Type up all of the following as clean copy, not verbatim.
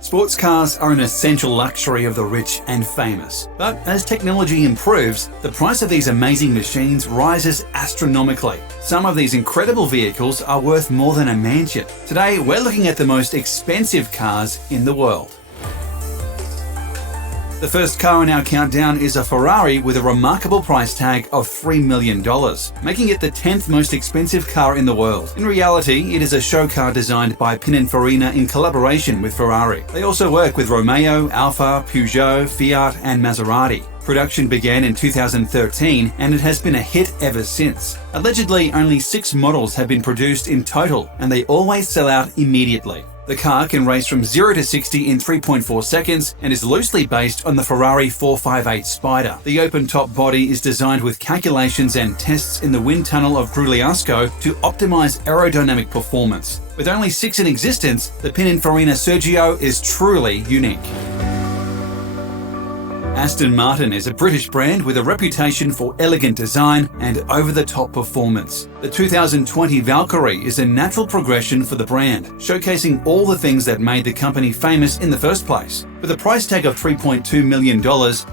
Sports cars are an essential luxury of the rich and famous. But as technology improves, the price of these amazing machines rises astronomically. Some of these incredible vehicles are worth more than a mansion. Today, we're looking at the most expensive cars in the world. The first car in our countdown is a Ferrari with a remarkable price tag of $3 million, making it the 10th most expensive car in the world. In reality, it is a show car designed by Pininfarina in collaboration with Ferrari. They also work with Romeo, Alfa, Peugeot, Fiat and Maserati. Production began in 2013 and it has been a hit ever since. Allegedly, only 6 models have been produced in total and they always sell out immediately. The car can race from 0 to 60 in 3.4 seconds and is loosely based on the Ferrari 458 Spider. The open-top body is designed with calculations and tests in the wind tunnel of Grugliasco to optimize aerodynamic performance. With only 6 in existence, the Pininfarina Sergio is truly unique. Aston Martin is a British brand with a reputation for elegant design and over-the-top performance. The 2020 Valkyrie is a natural progression for the brand, showcasing all the things that made the company famous in the first place. With a price tag of $3.2 million,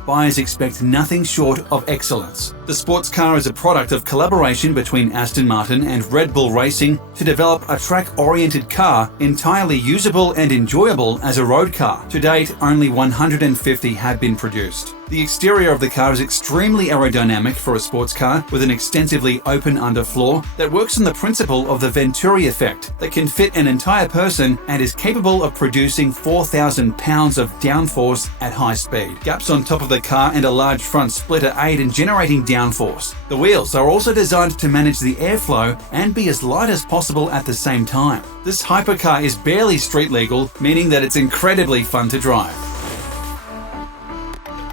buyers expect nothing short of excellence. The sports car is a product of collaboration between Aston Martin and Red Bull Racing to develop a track-oriented car entirely usable and enjoyable as a road car. To date, only 150 have been produced. The exterior of the car is extremely aerodynamic for a sports car with an extensively open underfloor that works on the principle of the Venturi effect that can fit an entire person and is capable of producing 4,000 pounds of downforce at high speed. Gaps on top of the car and a large front splitter aid in generating downforce. The wheels are also designed to manage the airflow and be as light as possible at the same time. This hypercar is barely street legal, meaning that it's incredibly fun to drive.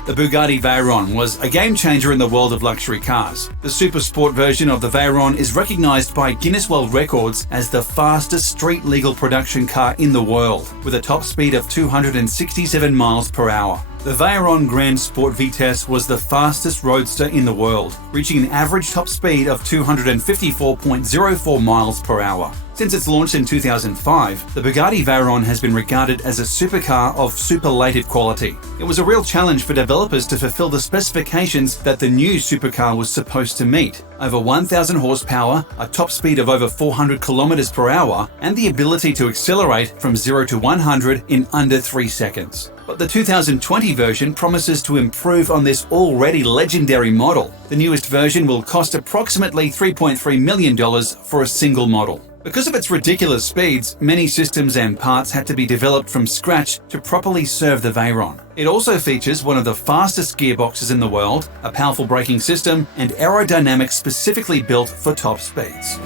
The Bugatti Veyron was a game changer in the world of luxury cars. The super sport version of the Veyron is recognized by Guinness World Records as the fastest street-legal production car in the world, with a top speed of 267 miles per hour. The Veyron Grand Sport Vitesse was the fastest roadster in the world, reaching an average top speed of 254.04 miles per hour. Since its launch in 2005, the Bugatti Veyron has been regarded as a supercar of superlative quality. It was a real challenge for developers to fulfill the specifications that the new supercar was supposed to meet: over 1,000 horsepower, a top speed of over 400 kilometers per hour, and the ability to accelerate from 0 to 100 in under 3 seconds. But the 2020 version promises to improve on this already legendary model. The newest version will cost approximately $3.3 million for a single model. Because of its ridiculous speeds, many systems and parts had to be developed from scratch to properly serve the Veyron. It also features one of the fastest gearboxes in the world, a powerful braking system, and aerodynamics specifically built for top speeds.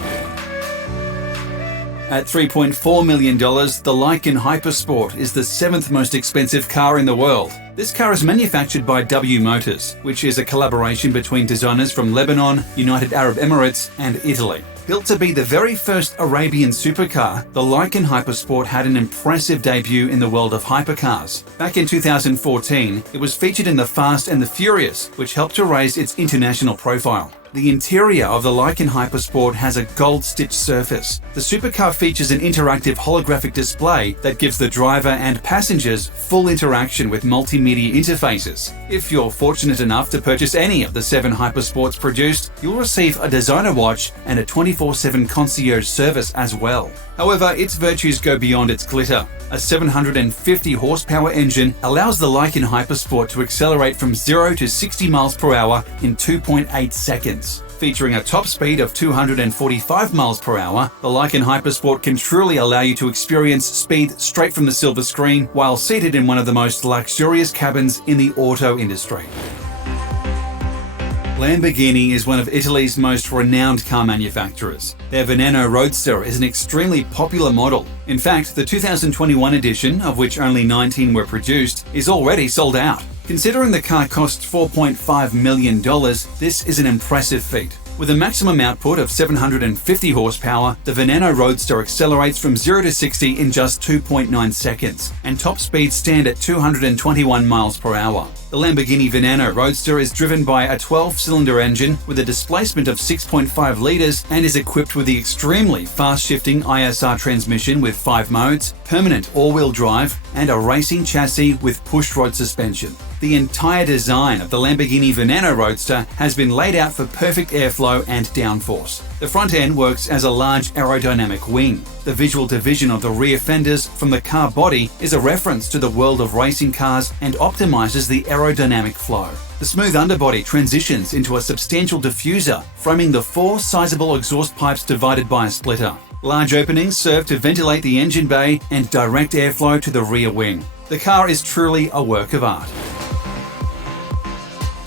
At $3.4 million, the Lykan Hypersport is the 7th most expensive car in the world. This car is manufactured by W Motors, which is a collaboration between designers from Lebanon, United Arab Emirates, and Italy. Built to be the very first Arabian supercar, the Lykan Hypersport had an impressive debut in the world of hypercars. Back in 2014, it was featured in The Fast and the Furious, which helped to raise its international profile. The interior of the Lykan Hypersport has a gold-stitched surface. The supercar features an interactive holographic display that gives the driver and passengers full interaction with multimedia interfaces. If you're fortunate enough to purchase any of the 7 Hypersports produced, you'll receive a designer watch and a 24/7 concierge service as well. However, its virtues go beyond its glitter. A 750 horsepower engine allows the Lykan Hypersport to accelerate from 0 to 60 miles per hour in 2.8 seconds. Featuring a top speed of 245 miles per hour, the Lykan Hypersport can truly allow you to experience speed straight from the silver screen while seated in one of the most luxurious cabins in the auto industry. Lamborghini is one of Italy's most renowned car manufacturers. Their Veneno Roadster is an extremely popular model. In fact, the 2021 edition, of which only 19 were produced, is already sold out. Considering the car costs $4.5 million, this is an impressive feat. With a maximum output of 750 horsepower, the Veneno Roadster accelerates from 0 to 60 in just 2.9 seconds, and top speeds stand at 221 miles per hour. The Lamborghini Veneno Roadster is driven by a 12-cylinder engine with a displacement of 6.5 litres and is equipped with the extremely fast-shifting ISR transmission with 5 modes, permanent all-wheel drive, and a racing chassis with push-rod suspension. The entire design of the Lamborghini Veneno Roadster has been laid out for perfect airflow and downforce. The front end works as a large aerodynamic wing. The visual division of the rear fenders from the car body is a reference to the world of racing cars and optimizes the aerodynamic flow. The smooth underbody transitions into a substantial diffuser, framing the 4 sizable exhaust pipes divided by a splitter. Large openings serve to ventilate the engine bay and direct airflow to the rear wing. The car is truly a work of art.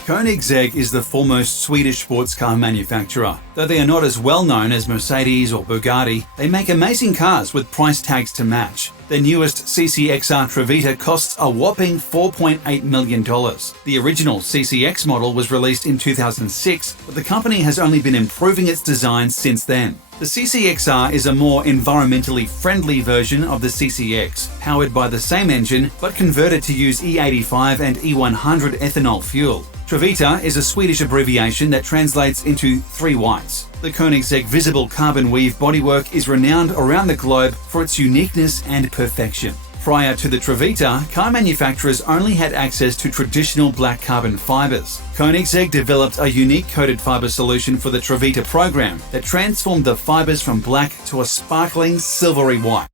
Koenigsegg is the foremost Swedish sports car manufacturer. Though they are not as well known as Mercedes or Bugatti, they make amazing cars with price tags to match. Their newest CCXR Trevita costs a whopping $4.8 million. The original CCX model was released in 2006, but the company has only been improving its design since then. The CCXR is a more environmentally friendly version of the CCX, powered by the same engine but converted to use E85 and E100 ethanol fuel. Trevita is a Swedish abbreviation that translates into 3 whites. The Koenigsegg visible carbon weave bodywork is renowned around the globe for its uniqueness and perfection. Prior to the Trevita, car manufacturers only had access to traditional black carbon fibers. Koenigsegg developed a unique coated fiber solution for the Trevita program that transformed the fibers from black to a sparkling silvery white.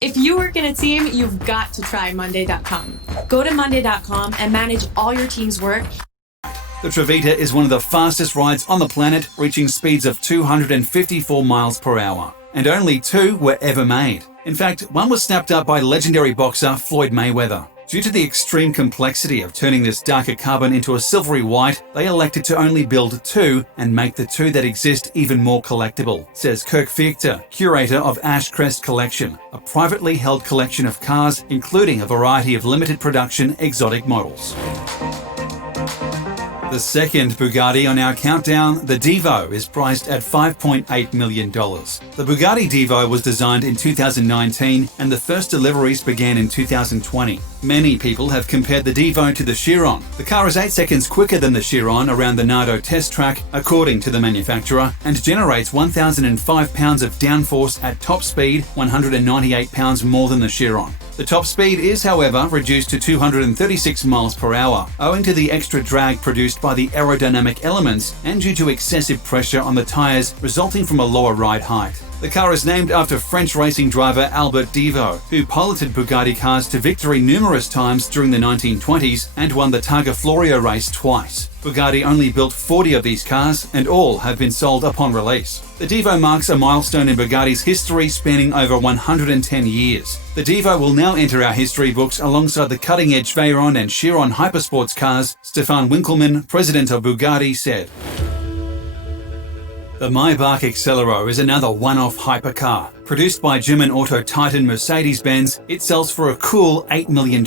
If you work in a team, you've got to try Monday.com. Go to Monday.com and manage all your team's work. The Trevita is one of the fastest rides on the planet, reaching speeds of 254 miles per hour. And only 2 were ever made. In fact, one was snapped up by legendary boxer Floyd Mayweather. Due to the extreme complexity of turning this darker carbon into a silvery white, they elected to only build 2 and make the 2 that exist even more collectible, says Kirk Fichter, curator of Ashcrest Collection, a privately held collection of cars, including a variety of limited production exotic models. The second Bugatti on our countdown, the Divo, is priced at $5.8 million. The Bugatti Divo was designed in 2019 and the first deliveries began in 2020. Many people have compared the Divo to the Chiron. The car is 8 seconds quicker than the Chiron around the Nardo test track, according to the manufacturer, and generates 1,005 pounds of downforce at top speed, 198 pounds more than the Chiron. The top speed is, however, reduced to 236 miles per hour, owing to the extra drag produced by the aerodynamic elements and due to excessive pressure on the tyres resulting from a lower ride height. The car is named after French racing driver Albert Divo, who piloted Bugatti cars to victory numerous times during the 1920s and won the Targa Florio race twice. Bugatti only built 40 of these cars, and all have been sold upon release. The Divo marks a milestone in Bugatti's history spanning over 110 years. The Divo will now enter our history books alongside the cutting-edge Veyron and Chiron hypersports cars, Stefan Winkelmann, president of Bugatti, said. The Maybach Accelero is another one-off hypercar. Produced by German auto titan Mercedes-Benz, it sells for a cool $8 million.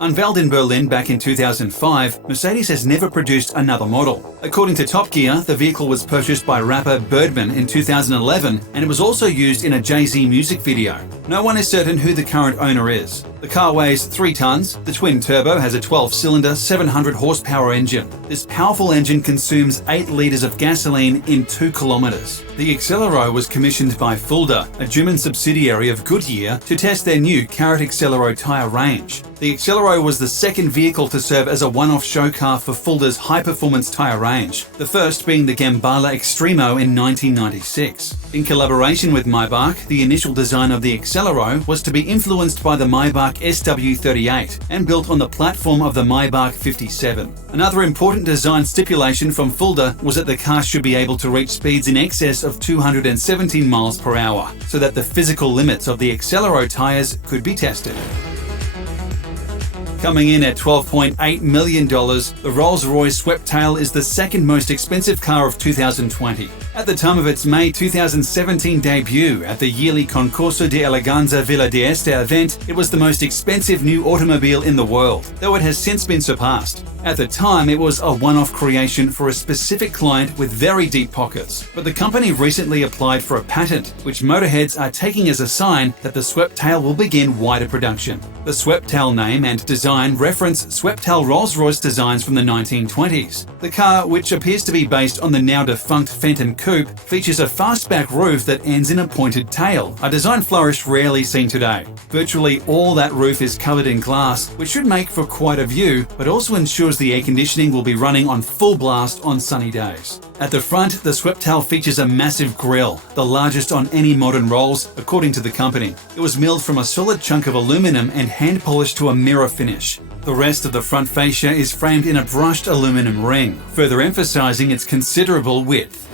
Unveiled in Berlin back in 2005, Mercedes has never produced another model. According to Top Gear, the vehicle was purchased by rapper Birdman in 2011, and it was also used in a Jay-Z music video. No one is certain who the current owner is. The car weighs 3 tons. The twin-turbo has a 12-cylinder, 700 horsepower engine. This powerful engine consumes 8 litres of gasoline in 2 kilometres. The Accelero was commissioned by Fulda, a German subsidiary of Goodyear, to test their new Carrot Accelero tyre range. The Accelero was the second vehicle to serve as a one-off show car for Fulda's high-performance tyre range, the first being the Gambala Extremo in 1996. In collaboration with Maybach, the initial design of the Accelero was to be influenced by the Maybach SW38 and built on the platform of the Maybach 57. Another important design stipulation from Fulda was that the car should be able to reach speeds in excess of 217 miles per hour, so that the physical limits of the Accelero tyres could be tested. Coming in at $12.8 million, the Rolls-Royce Sweptail is the second most expensive car of 2020. At the time of its May 2017 debut at the yearly Concurso de Eleganza Villa d'Este event, it was the most expensive new automobile in the world, though it has since been surpassed. At the time, it was a one-off creation for a specific client with very deep pockets, but the company recently applied for a patent, which motorheads are taking as a sign that the Sweptail will begin wider production. The Sweptail name and design reference Sweptail Rolls-Royce designs from the 1920s. The car, which appears to be based on the now-defunct Fenton Coupe, features a fastback roof that ends in a pointed tail, a design flourish rarely seen today. Virtually all that roof is covered in glass, which should make for quite a view, but also ensures the air conditioning will be running on full blast on sunny days. At the front, the Sweptail features a massive grille, the largest on any modern Rolls, according to the company. It was milled from a solid chunk of aluminum and hand-polished to a mirror finish. The rest of the front fascia is framed in a brushed aluminum ring, further emphasizing its considerable width.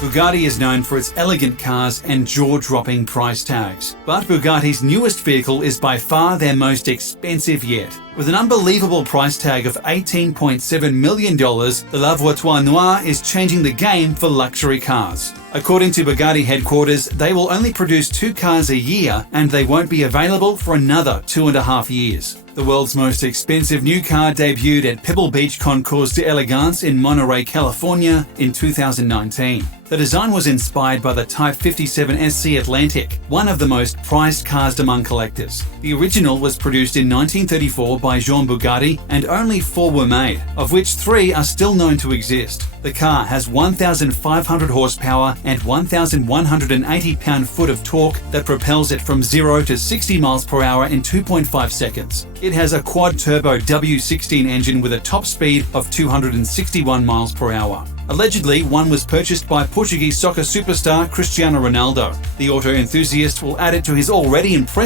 Bugatti is known for its elegant cars and jaw-dropping price tags, but Bugatti's newest vehicle is by far their most expensive yet. With an unbelievable price tag of $18.7 million, the La Voiture Noire is changing the game for luxury cars. According to Bugatti headquarters, they will only produce 2 cars a year and they won't be available for another 2.5 years. The world's most expensive new car debuted at Pebble Beach Concours d'Elegance in Monterey, California in 2019. The design was inspired by the Type 57 SC Atlantic, one of the most prized cars among collectors. The original was produced in 1934 by Jean Bugatti and only 4 were made, of which 3 are still known to exist. The car has 1,500 horsepower and 1,180 pound-foot of torque that propels it from 0 to 60 miles per hour in 2.5 seconds. It has a quad-turbo W16 engine with a top speed of 261 miles per hour. Allegedly, one was purchased by Portuguese soccer superstar Cristiano Ronaldo. The auto enthusiast will add it to his already impressive